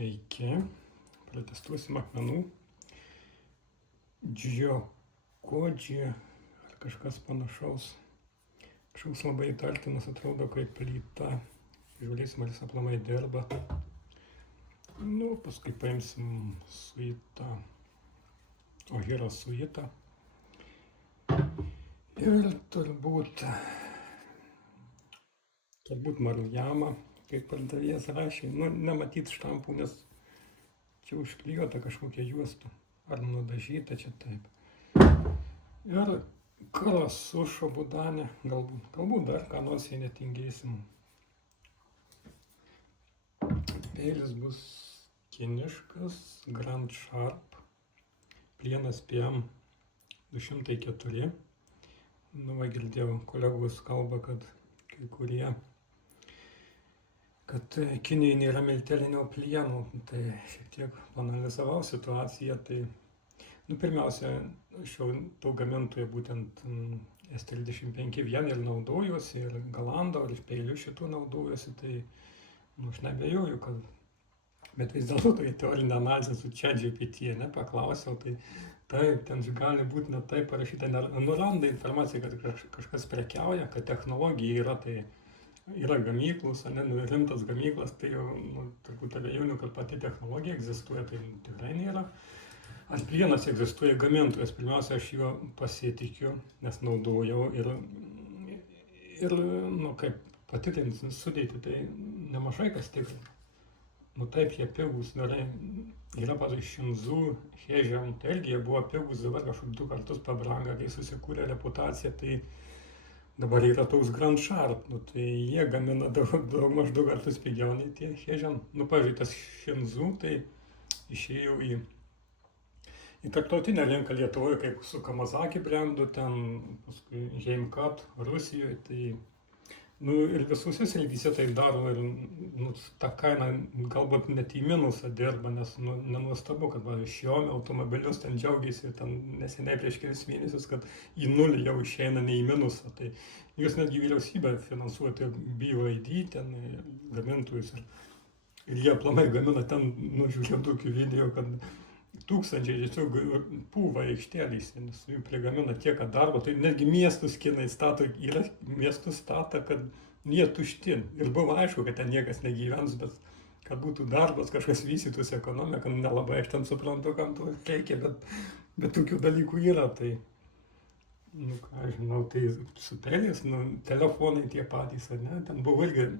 Sveiki, protestuosim akmenų džiokodži ar kažkas panašaus. Kažkoks labai įtartinas atrodo kaip plyta. Žiūrėsim, ar jis aplamai dirba. Paskui paimsim suitą, Ohirio suitą. Ir turbūt Marujama, kaip pardavėjas rašė, nematyt štampų, nes čia užklijuota kažkokia juosta, ar nudažyta čia taip. Ir Karasu Šobudanė, galbūt dar ką nors jei netingėsim. Peilis bus kiniškas, Grand Sharp, plienas PM 204. Girdėjau, kolegos kalba, kad kai kurie, kad Kinijoje nėra miltelinio plieno. Tai šiek tiek panalizavau situaciją. Tai, pirmiausia, aš jau tų gamintojų būtent S35 ir naudojuosi, ir Galando, ir peilių šitų naudojuosi. Tai aš nebejoju, kad... Bet vis dėlto tai teorinė analizė su ChatGPT, paklausiau, tai taip, ten gali būti net taip parašyta, nuranda informaciją, kad kažkas prekiauja, kad technologija yra, tai yra gamyklos, rimtas gamyklas, tai jau turbūt abejonių, kad pati technologija egzistuoja, tai tikrai nėra. Ar plienas egzistuoja gamintojas, pirmiausia, aš juo pasitikiu, nes naudojau ir kaip patikrinti sudėti, tai nemažai kas tikrina. Taip, jie pigūs, yra pavyzdžiui Šinzu, Hežiam, tai irgi jie buvo pigūs, dabar kažkaip 2 kartus pabrangę, kai susikūrė reputaciją, tai dabar yra toks Grand Sharp, tai jie gamina daugmaž 2 kartus pigiau nei tie Hežiam. Pavyzdžiui, tas Šinzu, tai išėjo į tarptautinę rinką Lietuvoje, kaip su Kamazaki brendu, ten paskui Heimkat, Rusijoje, tai ir visose srityse tai daro ir ta kaina galbūt net į minusą dirba, nes nenuostabu, kad Xiaomi automobilius ten džiaugiasi, ten neseniai prieš kelis mėnesius, kad į nulį jau išeina, ne į minusą. Tai jūs netgi vyriausybė finansuoja tai BYD, ten gamintojus ir jie aplamai gamina ten, žiūrėjau tokių video, kad tūkstančiai tiesiog pūva aikštelėse, nes jų prigamina tiek, kad darbo, tai netgi miestus kinai stato, yra miestus stata, kad jie tušti. Ir buvo aišku, kad ten niekas negyvens, bet kad būtų darbas, kažkas vystytųsi ekonomika, nelabai aš ten suprantu, kam to reikia, bet tokių dalykų yra. Tai, ką aš žinau, tai su peiliais, telefonai tie patys, ten buvo irgi,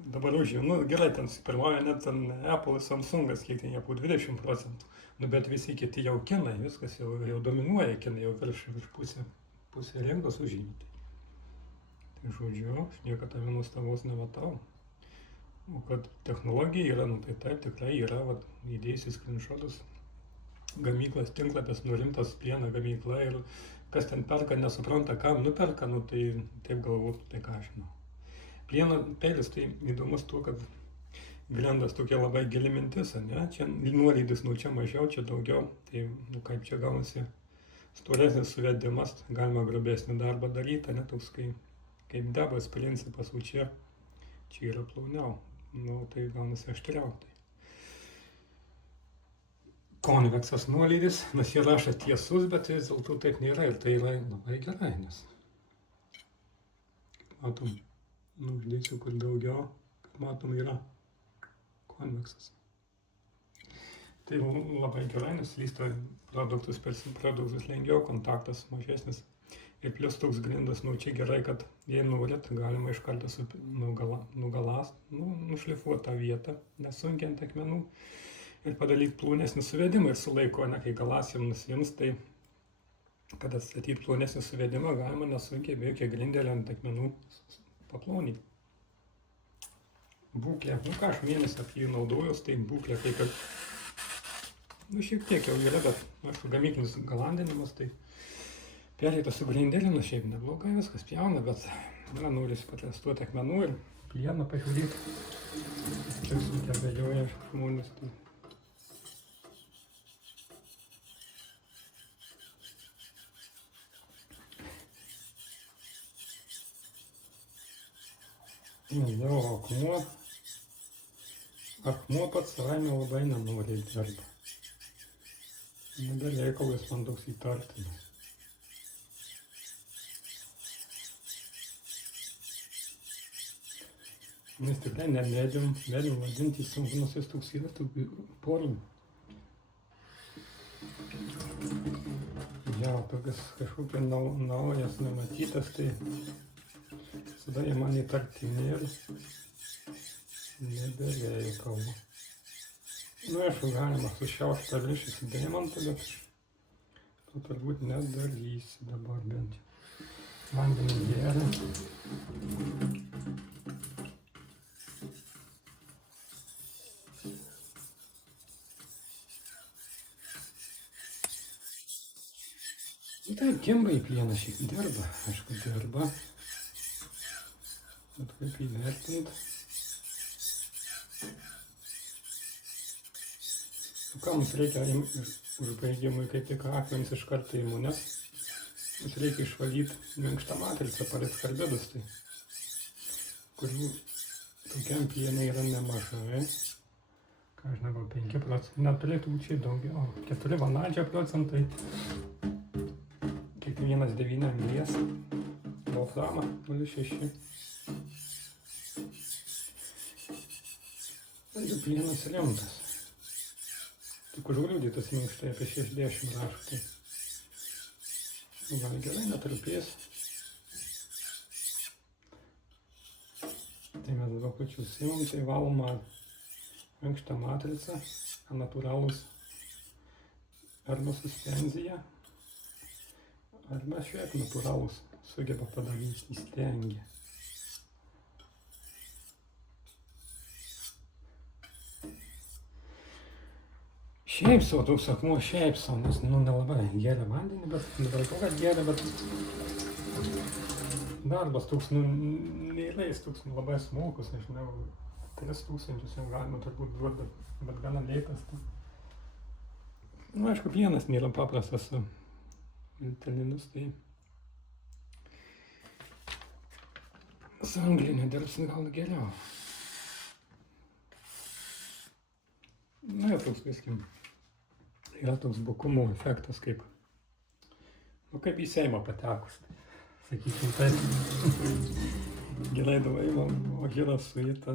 dabar užėjau, gerai, ten pirmauja net ten Apple, Samsungas, kiek ten jie po 20%. Bet visi kiti jau kinai, viskas jau dominuoja kinai, jau virš pusė rinkos užimti. Tai žodžiu, aš niekada vienos tavos nematau. O kad technologija yra, tai taip tikrai yra, įdėjusi skrinšotus, gamyklas, tinklapės, nurimtas plieno gamykla ir kas ten perka, nesupranta, kam nuperka, tai taip galvotų, tai ką aš žinau. Plieno peilis tai įdomus tuo, kad grendas tokia labai gili mintis, čia nuolydis, čia mažiau, čia daugiau, tai kaip čia gaunasi storesnis suvedimas, galima grubesnį darbą daryti, toks kaip debas principas, o čia yra plauniau, tai gaunasi aštriau. Konveksas nuolydis, nes jie rašo tiesus, bet vis dėlto taip nėra ir tai yra labai gerai, nes matom, uždėsiu kur daugiau, kad matom yra konveksas. Tai labai gerai, nes lysta produktus lengviau, kontaktas mažesnis. Ir plus toks grindas, čia gerai, kad jei norit, galima iš karto nušlifuoti tą vietą, nesunkiant akmenų ir padaryti plonesnį suvedimą ir su laiko, kai galas jam nusvins, tai kad atstatyti plonesnį suvedimą galima nesunkiai be jokia grindelė ant akmenų paplonyti. Būklė, ką aš mėnesį apie jį naudojus, tai būklė, tai kad, šiek tiek jau yra, bet, aišku, gamyklinis galandinimas, tai perėta su grindelinu, šiaip neblogai viskas pjauna, bet norisi patestuoti akmenų ir plieną pažiūrėti. Tai sunkiai abejoja žmonės. Jau akmuo. Akmuo pats savaime labai nenoriai dirba. Nebereikalas man toks įtartinas. Nes tikrai ne medium vadinti sunku, nors jis toks yra tokių porų. Jo, tokias kažkokia naujas, nematytas, tai tada jie man įtartini ir nebereikalo. Nu, aišku, galima sušiauti paviršius į deimantą, bet to turbūt nedarysi dabar bent. Vandenį geria. Taip, kimba į plieną šiek dirba, aišku, dirba. Bet kaip įvertint. Ką mums reikia užbaigimui, kaip tik akmenis iš karto imunės. Mums reikia išvalyti minkštą matricą, palėt karbidus, tai, kurių tokiam plienai yra nemažai. Ką žinau, gal 5 procentai, neturėtų būti čia daugiau, 4 vanadžio procentai. Kiekvienas 9 anglies, wolframą 0,6. Ir plienas rimtas. Tik užgrūdytas minkštai apie 60 raštų. Gal gerai netrupės. Tai mes dabar pačiu simam, tai valoma minkštą matricą, natūralus arba suspenzija, arba šiaip natūralus sugeba padaryti įstengia. Šiaip sau, toks akmuo šiaip sau, nes nelabai geria vandenį, bet dėl to, kad geria, bet darbas toks, nėra jis toks labai smulkus, nežinau, 3000 jau galima turbūt duoti, bet gana lėtas. Aišku, plienas nėra paprastas su viltelinus, tai su angliniu dirbsim gal geriau. Na, toks viskim. Yra toks bukumo efektas, kaip į Seimą patekus, sakykim taip. Gerai davai, o yra suita.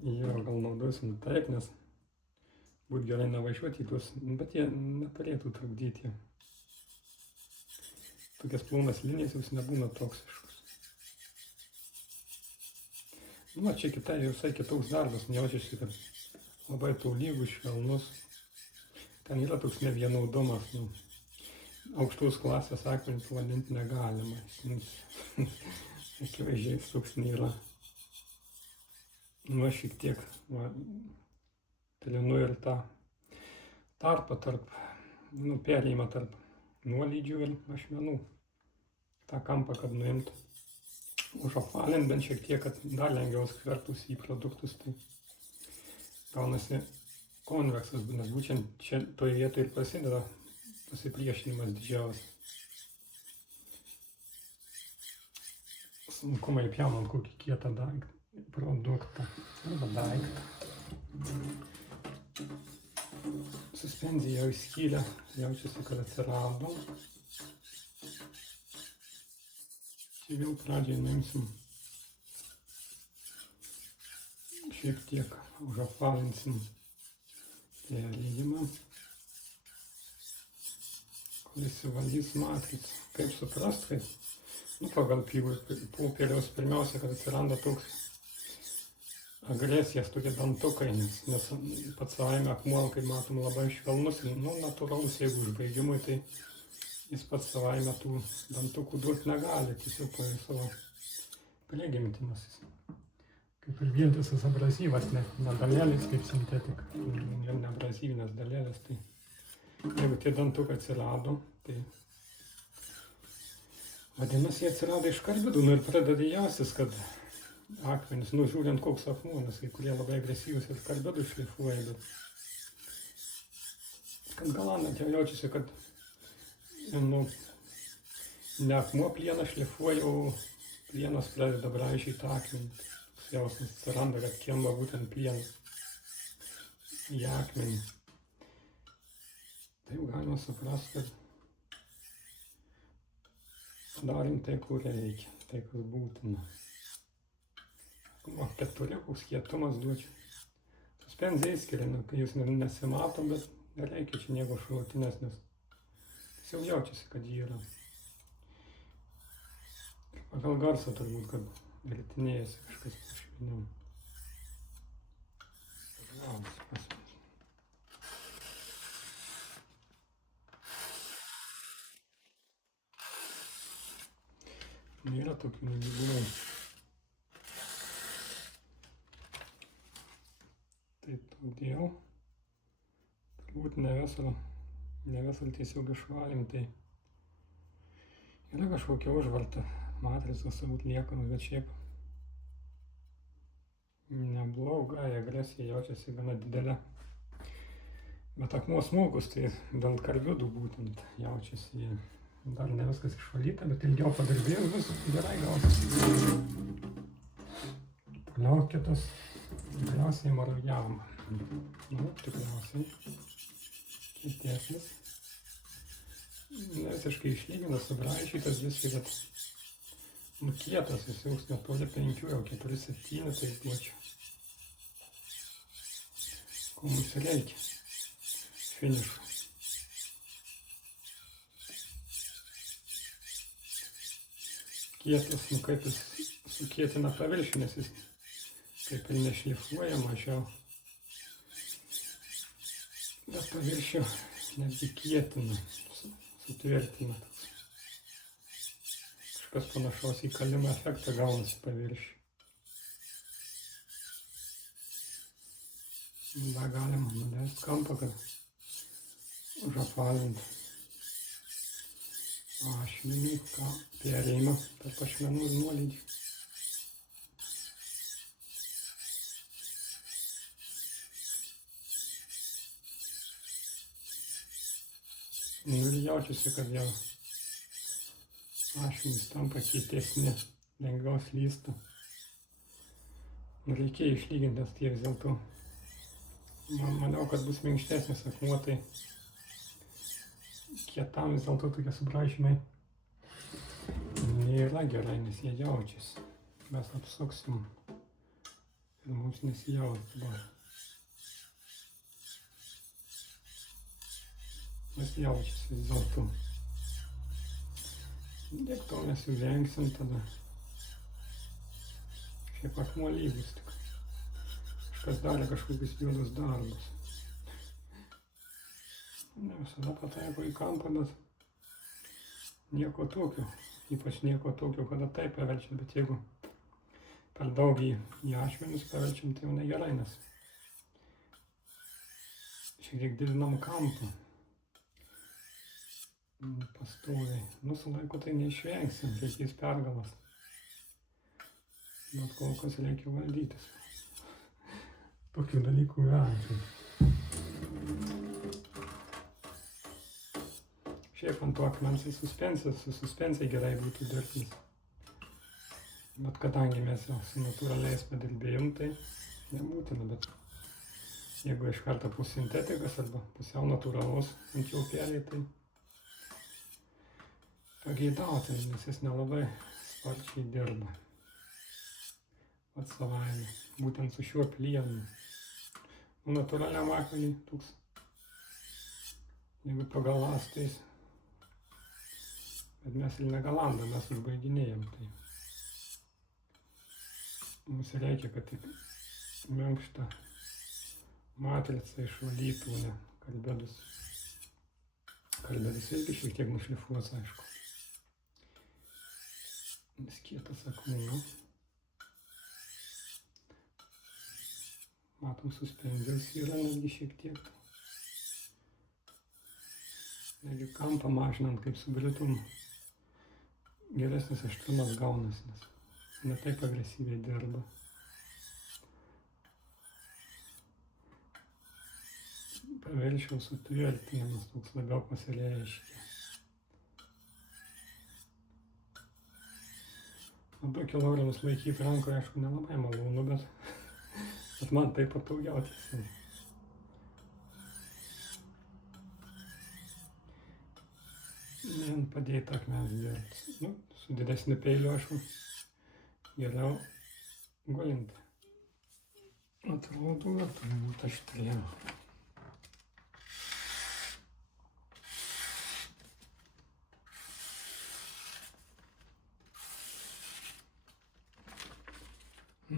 Jo, gal naudosim taip, nes būt gerai nevažiuoti į tuos, bet jie neturėtų trukdyti. Tokias plonas linijas jūs nebūna toksiškus. Nu, čia kitai visai kitoks darbas, nejaučiasi, kad labai tolygus, švelnus. Ten yra toks nevienaudumas, aukštos klasės akmenį pavadinti negalima. Akivaizdžiai toks nėra. Nu, aš šiek tiek trinu ir tą tarpą tarp, perėjimą tarp nuolydžių ir ašmenų. tą kampą, kad nuimtų. Užapvalint bent šiek tiek, kad dar lengviau skvertųsi į produktus, tai gaunasi konveksas, nes būtent čia toje vietoje ir prasideda pasipriešinimas didžiausias. Sunkumai pjaunant kokį kietą produktą arba daiktą. Suspenzija jau įskylė, jaučiasi, kad atsirado. Čia vėl pradžiai nuimsim šiek tiek, užapvalinsim perėjimą, kuris įvaldys matricą. Kaip suprast, kad pagal popieriaus pirmiausia, kad atsiranda toks agresijas, tokie dantukai, nes pats savaime akmuo, kaip matom, labai švelnus ir natūralus, jeigu užbaigimui, tai jis pats savaime tų dantukų duoti negali, tiesiog po savo prigimtimas. Kaip ir vientisas abrazyvas, ne dalelės kaip sintetika, ir ne abrazyvinės dalelės. Tai jeigu tie dantukai atsirado, tai vadinasi, jie atsirado iš karbidų, ir pradeda jausis, kad akmenys, žiūrint koks akmuo, nes kai kurie labai agresyvus ir karbidų šlifuoja, bet kad galant jau jaučiasi, kad ne akmuo plieną šlifuoja, o plienas pradeda braižyti akmenį. jausmas atsiranda, kad kimba būtent plienas į akmenį. Taip galima suprasti, kad darim tai, kur reikia, tai, kas būtina. O 4 koks kietumas duočiau. Suspenzija įskiria, kai jūs nesimato, bet nereikia čia nieko šalutinės, nes tiesiog jaučiasi, kad jį yra. Pagal garsą turbūt, kad ritinėjasi kažkas pašviniau. Nėra tokių nelygumų. Tai todėl turbūt ne visą tiesiog išvalim, tai yra kažkokia užvarta matricos turbūt liekama, bet šiaip nebloga, agresija jaučiasi gana didelė. Bet akmuo smulkus, tai dėl karvidų būtent jaučiasi. Dar ne viskas išvalyta, bet ilgiau padirbėjus bus gerai gausis. Toliau kitas, tikriausiai marujama. Nu, tikriausiai kietesnis. Ne visiškai išlyginas, subraižytas viskai, bet kietas, jis jau netoli 5, jau 4-7, tai duočiau. Ko mums reikia finišo. Kietas, kaip jis sukietina paviršių, nes jis kaip ir nešlifuoja mažiau. Bet paviršių netgi kietina, sutvirtina. Kažkas panašaus į kalimo efektą gaunasi paviršių. Dar galima nuleisti kampą, kad užapvalinti ašmenį, perėjimą tarp ašmenų ir nuolydžių. Ir jaučiasi, kad jau ašmenys tampa kietesni, lengviau slysta. Reikėjo išlyginti, nes tie vis dėlto. Maniau, kad bus minkštesnis akmuo, tai kietam vis dėlto tokie subraižymai nėra gerai, nes jie jaučiasi. Mes apsuksim ir mums nesijaus dabar. Mes jaučiasi vis dėlto. Tiek to mes jau vengsim tada. Šiaip akmuo lygus tik. Kažkas darė kažkokius juodus darbus. Ne visada pataiko į kampą, bet nieko tokio. Ypač nieko tokio, kada taip paverčiam, bet jeigu per daug į ašmenis paverčiam, tai jau negerai, nes šiek tiek didinam kampą. Pastoviai. Su laiku tai neišvengsim, reikės pergalas. Bet kol kas reikia valdytis. Tokių dalykų vengiam. Šiaip ant to akmens į suspensija gerai būtų dirbtis. Bet kadangi mes jau su natūraliais padirbėjom, tai nebūtina, bet jeigu iš karto pussintetikas arba pusiau natūralus ant jau pelė, tai pageidauti, nes jis nelabai sparčiai dirba. Pats savaime, būtent su šiuo plienu. Natūraliam akmenį toks, jeigu pagalastais, bet mes ir negalandą, mes užbaiginėjom. Tai mums reikia, kad tik minkštą matricą išvalytų, ne kalbėdus. Kalbėdus irgi šiek tiek nušlifuos, aišku. Nes kietas akmuo. Matom, suspenzijos yra netgi šiek tiek. Jeigu kampą mažinant, kaip su britum, geresnis aštrumas gaunasi, nes ne taip agresyviai dirba. Paviršiaus sutvirtinimas toks labiau pasireiškia. O 2 kilogramus laikyti rankoje, aišku, nelabai malonu, bet man tai patogiau tiesiog. Vien padėti akmens dėt. Nu, su didesniu peiliu, aišku, geriau gulinti. Atrodo, turi būti aštrėja.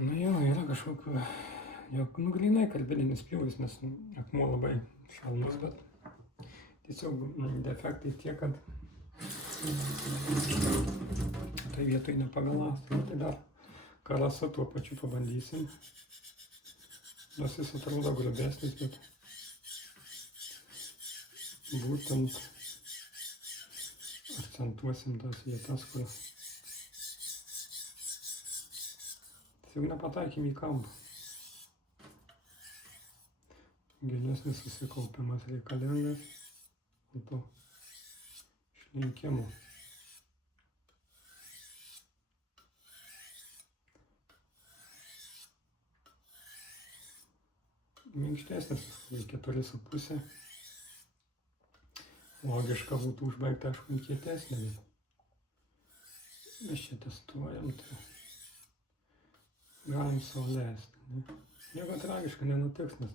Nu jo, yra kažkokiu, jau grynai kalbininis pjūvis, nes akmuo labai šalnus, bet tiesiog defektai tie, kad tai vietoj nepagalas. Tai dar karasa tuo pačiu pabandysim. Nors jis atrodo grubesnis, bet būtent akcentuosim tas vietas, kur tiesiog nepataikėm į kampą. Gilesnis susikaupimas reikalingas, o to išlinkimo. Minkštesnis, 4,5. Logiška būtų užbaigti, aišku, kietesnė, bet mes čia testuojam, tai galim sau leisti. Nieko tragiška nenutiks, nes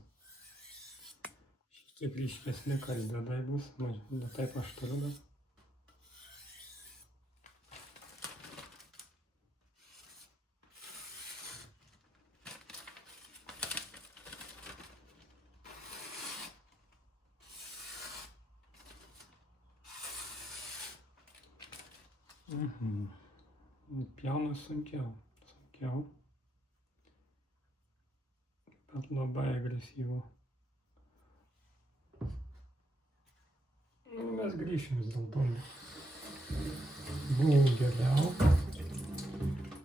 šiek tiek ryškesni kalbėdai bus, ne taip aštru, bet pjaunas sunkiau, bet labai agresyvu. Mes grįšim vis dėlto. Buvo geriau,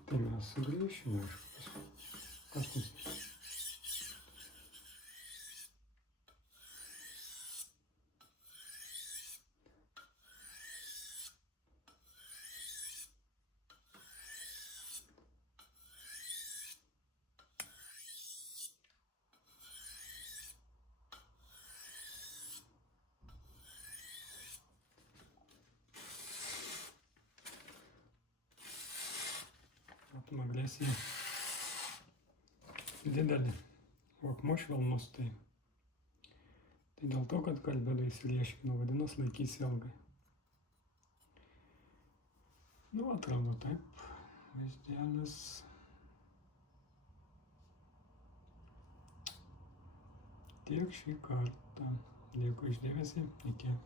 tai mes sugrįšime. Kas mus? Matom agresiją didelį, o akmuo švelnus, tai dėl to, kad kalbėdai įsirieškino, vadinas laikys ilgai. Nu, atrodo taip, vaizdelis. Tiek šį kartą. Dėkui iš dėmesį, iki.